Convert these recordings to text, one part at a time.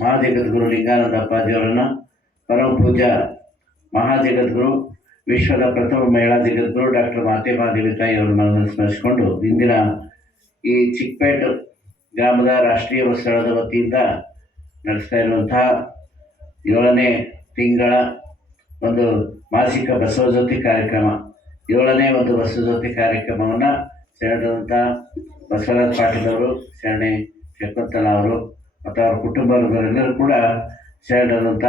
ಮಹಾಜಗದ್ಗುರು ಲಿಂಗಾನಂದ ಅಪ್ಪಾಜಿಯವರನ್ನು ಪರಮ ಪೂಜ್ಯ ಮಹಾಜಗದ್ಗುರು ವಿಶ್ವದ ಪ್ರಥಮ ಮಹಿಳಾ ಜಗದ್ಗುರು ಡಾಕ್ಟರ್ ಮಾತೆಮಾದೇವಿ ತಾಯಿಯವರನ್ನು ಸ್ಮರಿಸಿಕೊಂಡು ಇಂದಿನ ಈ ಚಿಕ್ಕಪೇಟೆ ಗ್ರಾಮದ ರಾಷ್ಟ್ರೀಯ ಸ್ಥಳದ ವತಿಯಿಂದ ನಡೆಸ್ತಾ ಇರುವಂತಹ ಏಳನೇ ತಿಂಗಳ ಒಂದು ಮಾಸಿಕ ಬಸವಜ್ಯೋತಿ ಕಾರ್ಯಕ್ರಮ, ಏಳನೇ ಒಂದು ಬಸವಜ್ಯೋತಿ ಕಾರ್ಯಕ್ರಮವನ್ನು ಸೇರಿದಂಥ ಬಸವರಾಜ್ ಪಾಟೀಲ್ ಅವರು ಶರಣೆ ಶಕುಂತಲಾ ಅವರು ಮತ್ತು ಅವ್ರ ಕುಟುಂಬದವರೆಲ್ಲರೂ ಕೂಡ ಶರಣರಾದಂಥ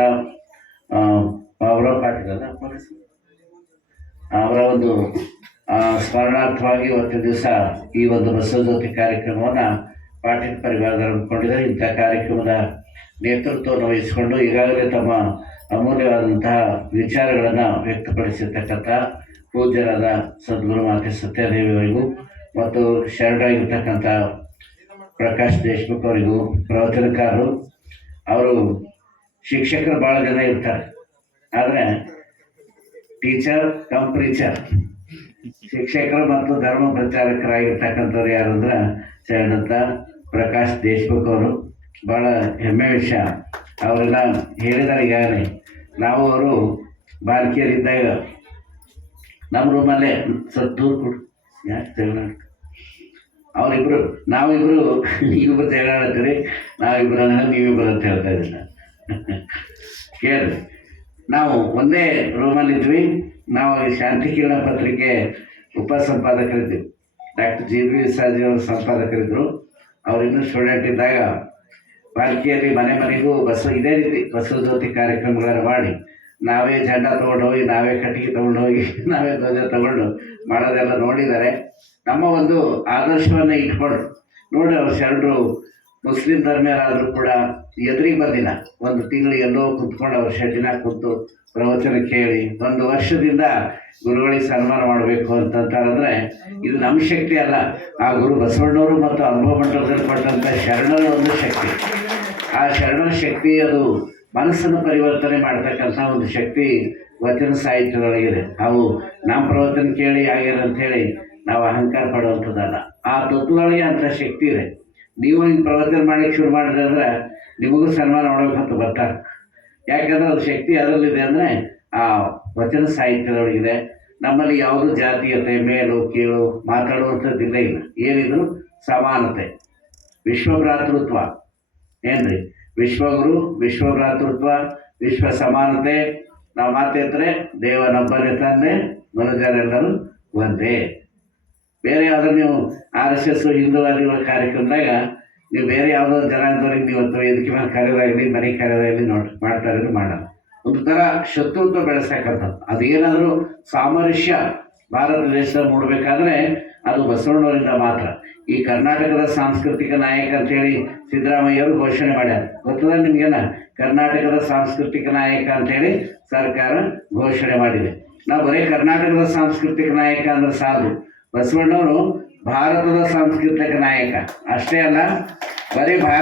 ಬಾಬುರಾವ್ ಪಾಟೀಲ್ ಅಲ್ಲ ಅವ್ರ ಒಂದು ಸ್ಮರಣಾರ್ಥವಾಗಿ ಇವತ್ತಿನ ದಿವಸ ಈ ಒಂದು ಬಸವಜ್ಯೋತಿ ಕಾರ್ಯಕ್ರಮವನ್ನು ಪಾಟೀಲ್ ಪರಿವಾರದವರು ಹಮ್ಮಿಕೊಂಡಿದ್ದಾರೆ. ಇಂಥ ಕಾರ್ಯಕ್ರಮದ ನೇತೃತ್ವವನ್ನು ವಹಿಸಿಕೊಂಡು ಈಗಾಗಲೇ ತಮ್ಮ ಅಮೂಲ್ಯವಾದಂತಹ ವಿಚಾರಗಳನ್ನು ವ್ಯಕ್ತಪಡಿಸಿರ್ತಕ್ಕಂಥ ಪೂಜ್ಯರಾದ ಸದ್ಗುರು ಮಾತೆ ಸತ್ಯದೇವಿಯವರಿಗೂ ಮತ್ತು ಶರಣರಾಗಿರ್ತಕ್ಕಂಥ ಪ್ರಕಾಶ್ ದೇಶ್ಮುಖ್ ಅವರಿಗೂ ಪ್ರವಚನಕಾರರು ಅವರು ಶಿಕ್ಷಕರು ಭಾಳ ಜನ ಇರ್ತಾರೆ. ಆದರೆ ಟೀಚರ್ ಕಮ್ ಪ್ರೀಚರ್. ಶಿಕ್ಷಕರು ಮತ್ತು ಧರ್ಮ ಪ್ರಚಾರಕರಾಗಿರ್ತಕ್ಕಂಥವ್ರು ಯಾರು ಅಂದ್ರೆ ಶರಣಂತ ಪ್ರಕಾಶ್ ದೇಶ್ಮುಖ್ ಅವರು. ಭಾಳ ಹೆಮ್ಮೆ ವಿಷಯ. ಅವರೆಲ್ಲ ಹೇಳಿದ್ದಾರೆ ಈಗಾಗಲೇ. ನಾವು ಅವರು ಬಾಲಕಿಯರಿದ್ದಾಗ ನಮ್ಮ ರೂಮಲ್ಲೇ ಸ್ವಲ್ಪ ಕೊಡು ಯಾಕೆ ಜಗಳ ನಾವಿಬ್ಬರು ಜಗಳ ಆಡ್ತೀರಿ ನಾವಿಬ್ರು ಅಂದ್ರೆ ನೀವಿಬ್ರು ಅಂತ ಹೇಳ್ತಾ ಇದ್ದಿಲ್ಲ ಕೇಳಿ ನಾವು ಒಂದೇ ರೂಮಲ್ಲಿ ಇದ್ವಿ ನಾವು ಶಾಂತಿ ಕಿರಣ ಪತ್ರಿಕೆ ಉಪ ಸಂಪಾದಕರಿದ್ವಿ ಡಾಕ್ಟರ್ ಜಿ ಬಿ ವಿಸಾಜಿ ಅವರು ಸಂಪಾದಕರಿದ್ದರು ಅವ್ರು ಇನ್ನೂ ಸ್ಟೂಡೆಂಟ್ ಇದ್ದಾಗ, ಪಾಲಿಕೆಯಲ್ಲಿ ಮನೆ ಮನೆಗೂ ಬಸ್ಸು ಇದೇ ರೀತಿ, ಬಸ್ಸು ಜ್ಯೋತಿ ಕಾರ್ಯಕ್ರಮಗಳನ್ನು ಮಾಡಿ ನಾವೇ ಜಂಡ ತೊಗೊಂಡು ಹೋಗಿ, ನಾವೇ ಕಟ್ಟಿಗೆ ತೊಗೊಂಡೋಗಿ ನಾವೇ ಧ್ವಜ ತಗೊಂಡು ಮಾಡೋದೆಲ್ಲ ನೋಡಿದ್ದಾರೆ ನಮ್ಮ ಒಂದು ಆದರ್ಶವನ್ನು ಇಟ್ಕೊಂಡು ನೋಡಿ ಅವ್ರು ಶರಣರು, ಮುಸ್ಲಿಂ ಧರ್ಮರಾದರೂ ಕೂಡ ಎದುರಿಗೆ ಬಂದಿಲ್ಲ. ಒಂದು ತಿಂಗಳು ಎಲ್ಲೋ ಕುತ್ಕೊಂಡು ಅವ್ರ ಶೆಡ್ಡಿನ ಕೂತು ಪ್ರವಚನ ಕೇಳಿ, ಒಂದು ವರ್ಷದಿಂದ ಗುರುಗಳಿಗೆ ಸನ್ಮಾನ ಮಾಡಬೇಕು ಅಂತಂತಂದ್ರೆ ಇದು ನಮ್ಮ ಶಕ್ತಿ ಅಲ್ಲ. ಆ ಗುರು ಬಸವಣ್ಣವರು ಮತ್ತು ಅನುಭವ ಮಂಟಪದಲ್ಲಿ ಪಟ್ಟಂಥ ಶರಣರ ಒಂದು ಶಕ್ತಿ. ಆ ಶರಣರ ಶಕ್ತಿ ಅದು ಮನಸ್ಸನ್ನು ಪರಿವರ್ತನೆ ಮಾಡ್ತಕ್ಕಂಥ ಒಂದು ಶಕ್ತಿ ವಚನ ಸಾಹಿತ್ಯದೊಳಗಿದೆ. ಅವು ನಮ್ಮ ಪ್ರವಚನ ಕೇಳಿ ಆಗ್ಯಾರ ಅಂತೇಳಿ ನಾವು ಅಹಂಕಾರ ಪಡುವಂಥದ್ದಲ್ಲ. ಆ ತತ್ವದೊಳಗೆ ಅಂಥ ಶಕ್ತಿ ಇದೆ. ನೀವು ಹಿಂಗೆ ಪ್ರವಚನ ಮಾಡಲಿಕ್ಕೆ ಶುರು ಮಾಡಿದ್ರೆ ಅಂದ್ರೆ ನಿಮಗೂ ಸನ್ಮಾನ ಮಾಡಬೇಕಂತ ಬರ್ತಾರೆ. ಯಾಕಂದ್ರೆ ಅದು ಶಕ್ತಿ ಅದರಲ್ಲಿದೆ ಅಂದರೆ ಆ ವಚನ ಸಾಹಿತ್ಯದೊಳಗಿದೆ. ನಮ್ಮಲ್ಲಿ ಯಾವುದು ಜಾತೀಯತೆ, ಮೇಲು, ಕೀಳು ಮಾತಾಡುವಂಥದ್ದಿಲ್ಲ ಇಲ್ಲ. ಏನಿದ್ರು ಸಮಾನತೆ. ವಿಶ್ವಭ್ರಾತೃತ್ವ. ಏನ್ರಿ? ವಿಶ್ವಗುರು, ವಿಶ್ವಭ್ರಾತೃತ್ವ ವಿಶ್ವ ಸಮಾನತೆ ನಾವು ಮಾತೇತ್ರೆ ದೇವನೊಬ್ಬನೇ ತಂದೆ ಮನುಜರೆಲ್ಲರೂ ಒಂದೇ. ಬೇರೆ ಯಾವುದೋ ನೀವು ಆರ್ ಎಸ್ ಎಸ್ ಹಿಂದೂವಾದಿಗಳ ಕಾರ್ಯಕ್ರಮದಾಗ ನೀವು ಬೇರೆ ಯಾವುದೋ ಜನಾಂಗದವ್ರಿಗೆ ನೀವು ಅಥವಾ ಇದಕ್ಕೆ ಮೇಲೆ ಕರೆದಾಗಲಿ, ಮನೆ ಕರೆದಾಗಲಿ ನೋಡಿ, ಮಾಡ್ತಾ ಇರೋದು ಮಾಡಲ್ಲ ಒಂದು ಥರ ಶತ್ರುತ್ವ ಬೆಳೆಸಕ್ಕಂಥದ್ದು. ಅದೇನಾದರೂ ಸಾಮರಸ್ಯ ಭಾರತ ದೇಶದಲ್ಲಿ ಮೂಡಬೇಕಾದ್ರೆ ಅದು ಬಸವಣ್ಣವರಿಂದ ಮಾತ್ರ. ಈ ಕರ್ನಾಟಕದ ಸಾಂಸ್ಕೃತಿಕ ನಾಯಕ ಅಂತೇಳಿ ಸಿದ್ದರಾಮಯ್ಯವರು ಘೋಷಣೆ ಮಾಡ್ಯಾರ. ಗೊತ್ತದ ನಿಮಗೆಲ್ಲ ಕರ್ನಾಟಕದ ಸಾಂಸ್ಕೃತಿಕ ನಾಯಕ ಅಂತೇಳಿ ಸರ್ಕಾರ ಘೋಷಣೆ ಮಾಡಿದೆ. ನಾವು ಬರೀ ಕರ್ನಾಟಕದ ಸಾಂಸ್ಕೃತಿಕ ನಾಯಕ ಅಂದ್ರೆ ಸಾಲು ಬಸವಣ್ಣವರು ಭಾರತದ ಸಾಂಸ್ಕೃತಿಕ ನಾಯಕ. ಅಷ್ಟೇ ಅಲ್ಲ, ಬರೀ ಭಾರತ